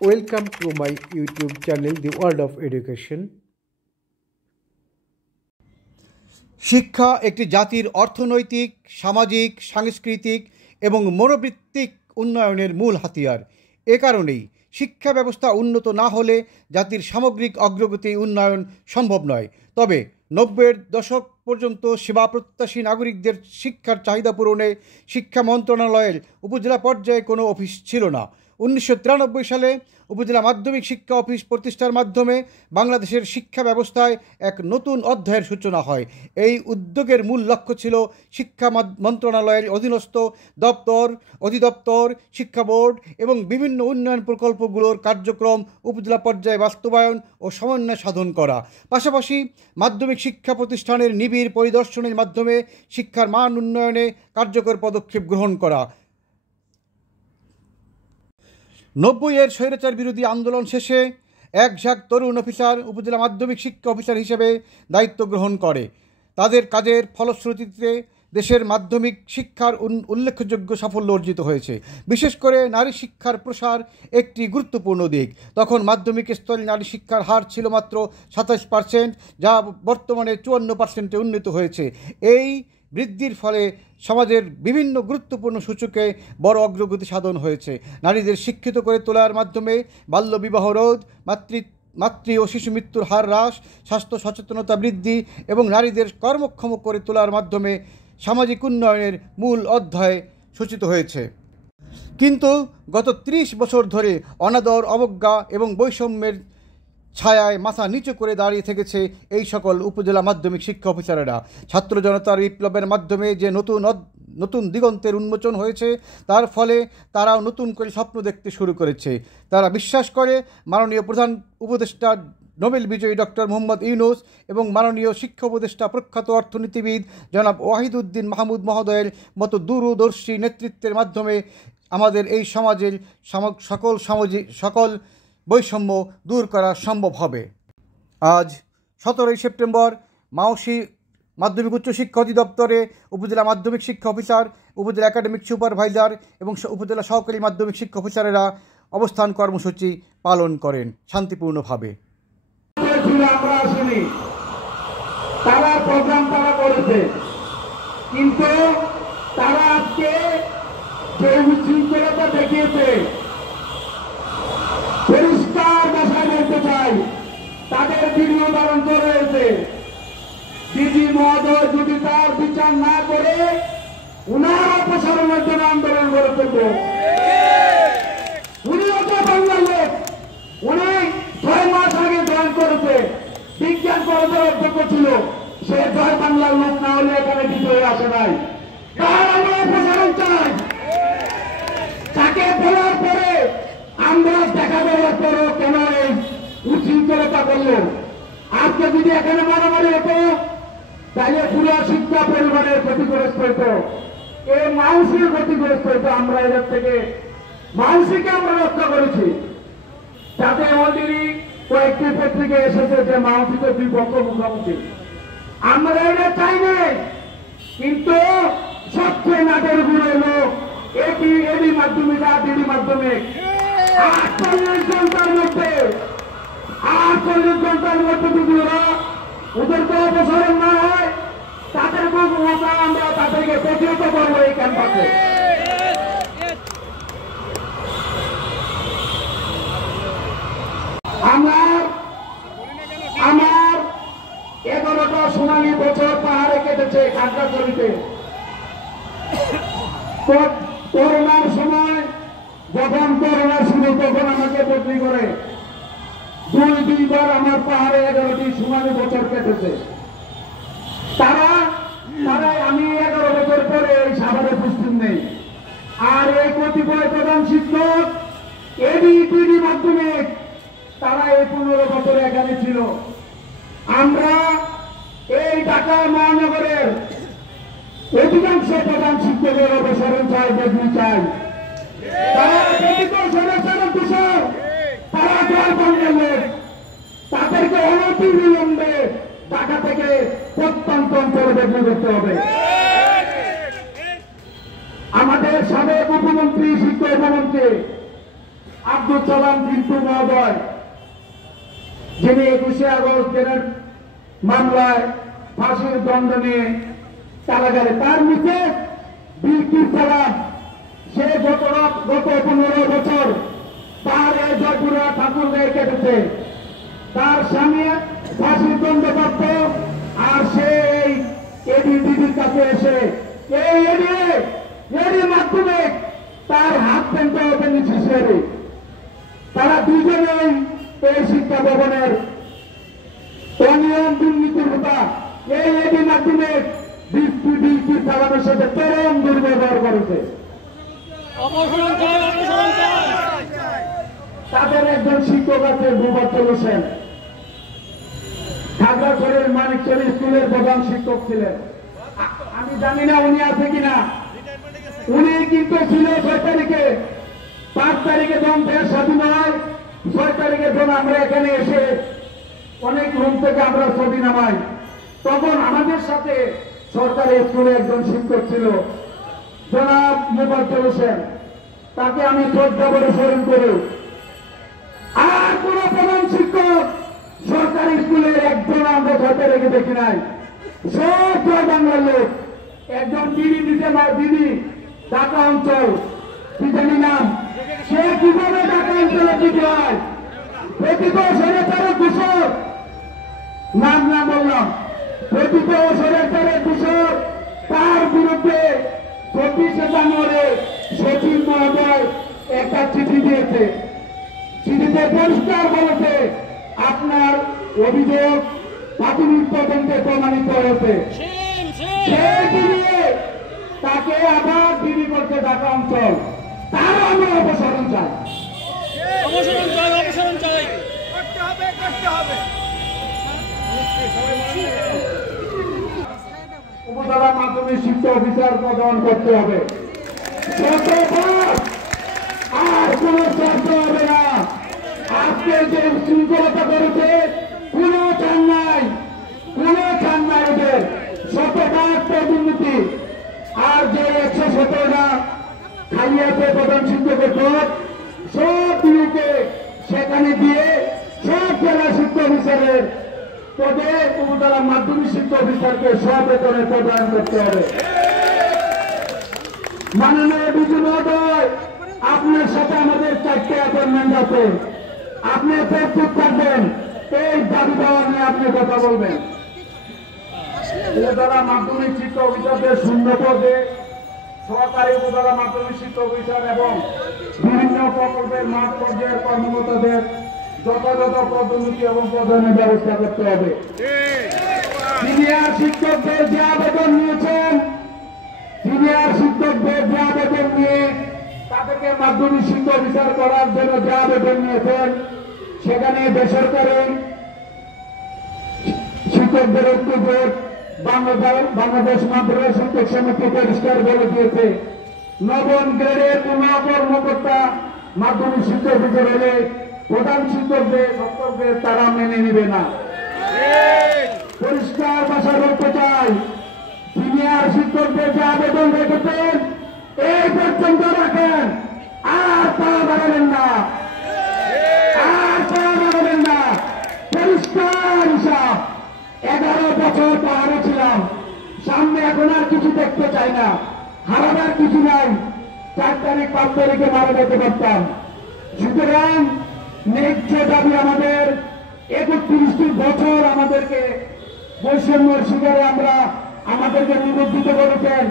Welcome to my YouTube channel, The World of Education. শিক্ষা একটি জাতির অর্থনৈতিক, সামাজিক, সাংস্কৃতিক এবং মনোবৃত্তিক উন্নয়নের মূল হাতিয়ার। এ কারণেই শিক্ষা ব্যবস্থা উন্নত না হলে জাতির সামগ্রিক অগ্রগতি উন্নয়ন সম্ভব নয়। তবে 90-এর দশক পর্যন্ত সেবা প্রত্যাশী নাগরিকদের শিক্ষার চাহিদা পূরণে শিক্ষা মন্ত্রণালয়ের উপজেলা পর্যায়ে কোনো অফিস ছিল না। 1993 সালে উপজেলা মাধ্যমিক শিক্ষা অফিস প্রতিষ্ঠার মাধ্যমে বাংলাদেশের শিক্ষা ব্যবস্থায় এক নতুন অধ্যায়ের সূচনা হয়। এই উদ্যোগের মূল লক্ষ্য ছিল শিক্ষা মন্ত্রণালয়ের অধীনস্থ দপ্তর, অধিদপ্তর, শিক্ষা বোর্ড এবং বিভিন্ন উন্নয়ন প্রকল্পগুলোর কার্যক্রম উপজেলা পর্যায়ে বাস্তবায়ন ও সমন্বয় সাধন করা। পাশাপাশি মাধ্যমিক শিক্ষা প্রতিষ্ঠানের নিবিড় পরিদর্শনের মাধ্যমে শিক্ষার মান উন্নয়নে কার্যকর পদক্ষেপ গ্রহণ করা। 90-এর স্বৈরাচার বিরোধী আন্দোলন শেষে এক ঝাঁক তরুণ অফিসার উপজেলা মাধ্যমিক শিক্ষা অফিসার হিসেবে দায়িত্ব গ্রহণ করে। তাদের কাজের ফলশ্রুতিতে দেশের মাধ্যমিক শিক্ষার উল্লেখযোগ্য সাফল্য অর্জিত হয়েছে। বিশেষ করে নারী শিক্ষার প্রসার একটি গুরুত্বপূর্ণ দিক। তখন মাধ্যমিক স্তরে নারী শিক্ষার হার ছিল মাত্র 27%, যা বর্তমানে 54%-এ উন্নীত হয়েছে। এই বৃদ্ধির ফলে সমাজের বিভিন্ন গুরুত্বপূর্ণ সূচকে বড় অগ্রগতি সাধন হয়েছে। নারীদের শিক্ষিত করে তোলার মাধ্যমে বাল্যবিবাহ রোধ, মাতৃ ও শিশু মৃত্যুর হার হ্রাস, স্বাস্থ্য সচেতনতা বৃদ্ধি এবং নারীদের কর্মক্ষম করে তোলার মাধ্যমে সামাজিক উন্নয়নের মূল অধ্যায় সূচিত হয়েছে। কিন্তু গত 30 বছর ধরে অনাদর, অবজ্ঞা এবং বৈষম্যের ছায়ায় মাথা নিচু করে দাঁড়িয়ে থেকেছে এই সকল উপজেলা মাধ্যমিক শিক্ষা অফিসারেরা। ছাত্র জনতার বিপ্লবের মাধ্যমে যে নতুন দিগন্তের উন্মোচন হয়েছে, তার ফলে তারাও নতুন করে স্বপ্ন দেখতে শুরু করেছে। তারা বিশ্বাস করে মাননীয় প্রধান উপদেষ্টা নোবেল বিজয়ী ডক্টর মোহাম্মদ ইউনূস এবং মাননীয় শিক্ষা উপদেষ্টা প্রখ্যাত অর্থনীতিবিদ জনাব ওয়াহিদুদ্দিন মাহমুদ মহোদয়ের মতো দূরদর্শী নেতৃত্বের মাধ্যমে আমাদের এই সমাজের সকল বৈষম্য দূর করা সম্ভব হবে। আজ 17 সেপ্টেম্বর মাওসী মাধ্যমিক উচ্চ শিক্ষা অধিদপ্তরে উপজেলা মাধ্যমিক শিক্ষা অফিসার, উপজেলা একাডেমিক সুপারভাইজার এবং উপজেলা সহকারী মাধ্যমিক শিক্ষা অফিসারেরা অবস্থান কর্মসূচি পালন করেন শান্তিপূর্ণভাবে। তারা প্রোগ্রাম তারা করেছে, কিন্তু তারা আজকে যে উচ্ছৃঙ্খলতা দেখিয়েছে, পরিষ্কার ভাষায় বলতে চাই, তাদের ভিডিও ধারণ রয়েছে। ডিজি মহোদয় যদি তার বিচার না করে উনার অপসারণের জন্য আন্দোলন গড়ে তুলবে। উনি অত বাংলার লোক, উনি 6 মাস আগে জয়েন করেছে, বিজ্ঞান কলেজের অধ্যক্ষ ছিল। সে জয় বাংলার লোক না হলে এখানে বিজয় আসে নাই। তার আমরা অপসারণ চাই। তাকে বলার পরে আমরা দেখা দেওয়ার পরও কেন এই উচ্ছৃঙ্খলতা করলো? আজকে যদি এখানে মারামারি হতো, তাহলে পুরো শিক্ষা পরিবারের ক্ষতিগ্রস্ত হইতো, এই মাউসির ক্ষতিগ্রস্ত হইতো। আমরা এদের থেকে মাউসিকে আমরা রক্ষা করেছি। তাতে অলরেডি কয়েকটি পত্রিকা এসেছে যে মাউসিকে 2 পক্ষ মুখোমুখি। আমরা এটা চাই নাই, কিন্তু সবচেয়ে নাটের গুলো হলো এডি মাধ্যমিক আর ডিডি মাধ্যমিক। 48 ঘন্টার মধ্যে যদি ওরা ওদেরকে অপসারণ না হয়, তাদের ক্ষমতা আমরা তাদেরকে প্রতিহত করবো এই ক্যাম্পাসে। আমার 11টা সোনালী বছর পাহাড়ে কেটেছে খাগড়াছড়িতে। করোনার সময় যখন করোনা শুরু, তখন আমাকে বদলি করে 2 বার আমার পাহাড়ে 11টি সোনালী বছর কেটেছে। আমি 11 বছর পরে এই সাভারে উপস্থিত নেই। আর এই কতিপয় প্রধান শিক্ষক এডি মাধ্যমিক, তারা এই 15 বছর এখানে ছিল। আমরা এই ঢাকা মহানগরের অধিকাংশ প্রধান শিক্ষকের অবসরণ চাই, বদলি চাই। তারা জয় বাংলার লোক, তাদেরকে অনতিবিলম্বে ঢাকা থেকে প্রত্যন্তর করে বদলি করতে হবে। আমাদের সাবেক উপমন্ত্রী, শিক্ষা উপমন্ত্রী আব্দুল সালাম কিন্তু মহোদয়, যিনি 21শে আগস্ট জেনার মামলায় ফাঁসির দণ্ড নিয়ে কারাগারে, তার মিসেস বিলকিস সালাম, সে গত 15 বছর তার এই জয়পুরা ঠাকুরগাঁয়ে কেটেছে। তার স্বামী ফাঁসির দণ্ডপ্রাপ্ত, আর সে এই এডি দিদির কাছে এসে এই এডি মাধ্যমে তার হাত পেনতে ওপেন হিসেবে তারা দুজনেই এই শিক্ষা ভবনের অনিয়ম দুর্নীতির হোতা এই এডি মাধ্যমে বিলকিস সালামের সাথে চরম দুর্ব্যবহার করেছে। তাদের একজন শিক্ষক আছে মুফাজ্জল হোসেন, খাগড়াছড়ির মানিকচর স্কুলের প্রধান শিক্ষক ছিলেন। আমি জানি না উনি আছে কিনা, উনি কিন্তু ছিল 6 তারিখে, 5 তারিখে যখন দেশ স্বাধীন হয়, 6 তারিখে যখন আমরা এখানে এসে অনেক রুম থেকে আমরা ছবি নামাই, তখন আমাদের সাথে সরকারি স্কুলে একজন শিক্ষক ছিল জনাব মুফাজ্জল হোসেন, তাকে আমি শ্রদ্ধা করে স্মরণ করি। আর কোন প্রধান শিক্ষক সরকারি স্কুলের একজন আমরা 6 তারিখে দেখি নাই, সব জয় বাংলার লোক। একজন দিদি দিতে না, দিদি ঢাকা অঞ্চল কি জানি নাম, সে কিভাবে ঢাকা অঞ্চলে দিতে হয়, প্রতিত সরকারের দূষক, নাম না বললাম, প্রতিত সরকারের দূষক, তার বিরুদ্ধে 24শে জানুয়ারি সচিব মহোদয় একটা চিঠি দিয়েছে। চিঠিতে পরিষ্কার বলেছে আপনার অভিযোগ প্রাথমিক তদন্তে প্রমাণিত হয়েছে। তাকে আবার বিলি করতে ঢাকা অঞ্চল, তারও আমরা অপসারণ চাই। উপজেলা মাধ্যমিক শিক্ষা অফিসার প্রদান করতে হবে, আর কোন শর্ত হবে না। আজকে যে শৃঙ্খলতা করেছে কোনো চান নাই, ওদের শতভাগ দুর্নীতি। আর যে 117টা খাইয়াছে প্রধান শিক্ষকের পদ, সব দিকে সেখানে দিয়ে সব জেলা শিক্ষা অফিসারের পদে উপজেলা মাধ্যমিক শিক্ষা অফিসারকে সব বেতনে প্রদান করতে হবে। মাননীয় বিজু মহোদয়, আপনার সাথে আমাদের 4টে অ্যাপয়েন্টমেন্ট আছে, আপনি প্রস্তুত থাকবেন, এই দাবি দেওয়া নিয়ে আপনি কথা বলবেন। উপজেলা মাধ্যমিক শিক্ষা অফিসারদের শূন্য পদে সহকারী উপজেলা মাধ্যমিক শিক্ষা অফিসার এবং বিভিন্ন প্রকল্পের মাঠ পর্যায়ের কর্মকর্তাদের যথাযথ পদোন্নতি এবং প্রদানের ব্যবস্থা করতে হবে। সিনিয়র শিক্ষকদের যে আবেদন নিয়েছেন, সিনিয়র শিক্ষকদের যে আবেদন নিয়ে তাদেরকে মাধ্যমিক শিক্ষা অফিসার করার জন্য যে আবেদন নিয়েছেন, সেখানে বেসরকারি শিক্ষকদের ঐক্য জোট বাংলাদেশ মাদ্রাসা শিক্ষক সমিতি পরিষ্কার বলে দিয়েছে, নবম গ্রেডের কোন কর্মকর্তা মাধ্যমিক শিক্ষা অফিসার হলে প্রধান শিক্ষকদের দপ্তরদের তারা মেনে নিবে না। পরিষ্কার ভাষা বলতে চাই, সিনিয়র শিক্ষকদের যে আবেদন রেখেছেন এই পর্যন্ত রাখেন, আর তা বাড়াবেন না, পরিষ্কার হিসাব। 11 বছর পাহাড়ে ছিলাম, সামনে এখন আর কিছু দেখতে চাই না, হারাবার কিছু নাই। 4 তারিখ 5 তারিখে মারা যেতে পারতাম। সুতরাং ন্যায্য দাবি আমাদের, 31টি বছর আমাদেরকে বৈষম্যের শিকারে আমাদেরকে নিবন্ধিত করেছেন।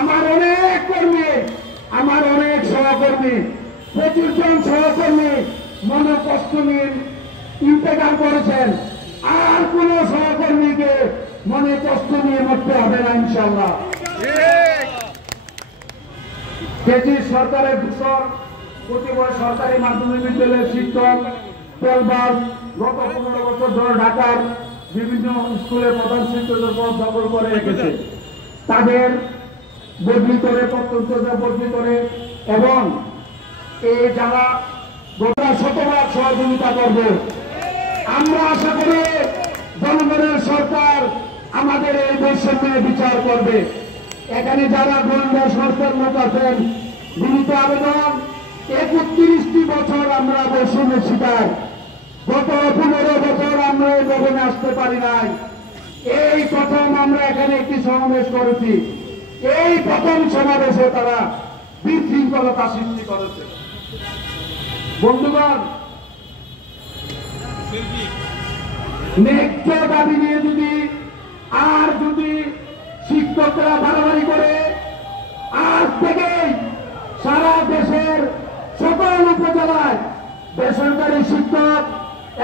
আমার অনেক কর্মী, আমার অনেক সহকর্মী, 25 জন সহকর্মী মনে কষ্ট নিয়ে ইন্তেকাল করেছেন। আর কোন সহকর্মীকে মনে কষ্ট নিয়ে মরতে হবে না ইনশাল্লাহ। সরকারের দূষণ, প্রতিবার সরকারি মাধ্যমিক বিদ্যালয়ের শিক্ষক তেলবাল গত 15 বছর ধরে ঢাকার বিভিন্ন স্কুলের প্রধান শিক্ষকের পদ দখল করে রেখেছে। তাদের বদলি করে, প্রত্যন্ত বদলি করে, এবং এই যারা গোটা শতভাগ সহযোগিতা করবে। আমরা আশা করি জনগণের সরকার আমাদের এই বৈষম্যের বিচার করবে। এখানে যারা গোয়েন্দা সংস্থার লোক আছেন, গৃহীত আবেদন 31টি বছর আমরা বৈষম্যের শিকার। গত 15 বছর আমরা এই ভবনে আসতে পারি নাই। এই প্রথম আমরা এখানে একটি সমাবেশ করেছি। এই প্রথম সমাবেশে তারা বিশৃঙ্খলতা সৃষ্টি করেছে। বন্ধুগণ, ন্যায্য দাবি নিয়ে যদি শিক্ষকরা বাড়াবাড়ি করে, আজ থেকেই সারা দেশের সকল উপজেলায় বেসরকারি শিক্ষক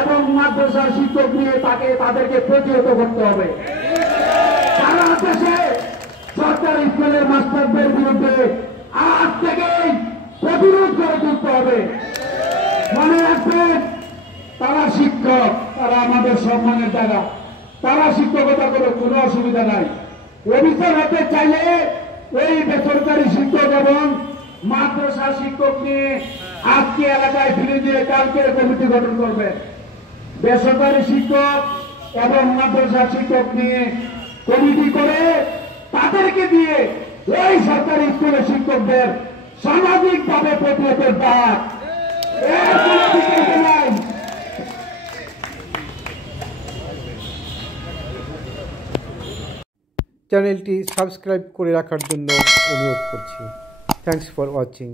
এবং মাদ্রাসার শিক্ষক নিয়ে তাদেরকে প্রতিহত করতে হবে। সারা দেশে সরকারি স্কুলের মাস্টারদের বিরুদ্ধে আজ থেকেই প্রতিরোধ করে তুলতে হবে। মনে রাখবেন, তারা শিক্ষক, তারা আমাদের সম্মানের জায়গা, তারা শিক্ষকতা করে কোনো অসুবিধা নাই। অফিসার হতে চাইলে এই বেসরকারি শিক্ষক এবং মাদ্রাসা শিক্ষক নিয়ে আজকে এলাকায় ফিরে দিয়ে কালকে কমিটি গঠন করবে। বেসরকারি শিক্ষক এবং মাদ্রাসা শিক্ষক নিয়ে কমিটি করে তাদেরকে দিয়ে এই সরকারি স্কুলের শিক্ষকদের সামাজিকভাবে প্রতিহতের ডাক। এর কোনো বিকল্প নাই। চ্যানেলটি সাবস্ক্রাইব করে রাখার জন্য অনুরোধ করছি। Thanks for watching.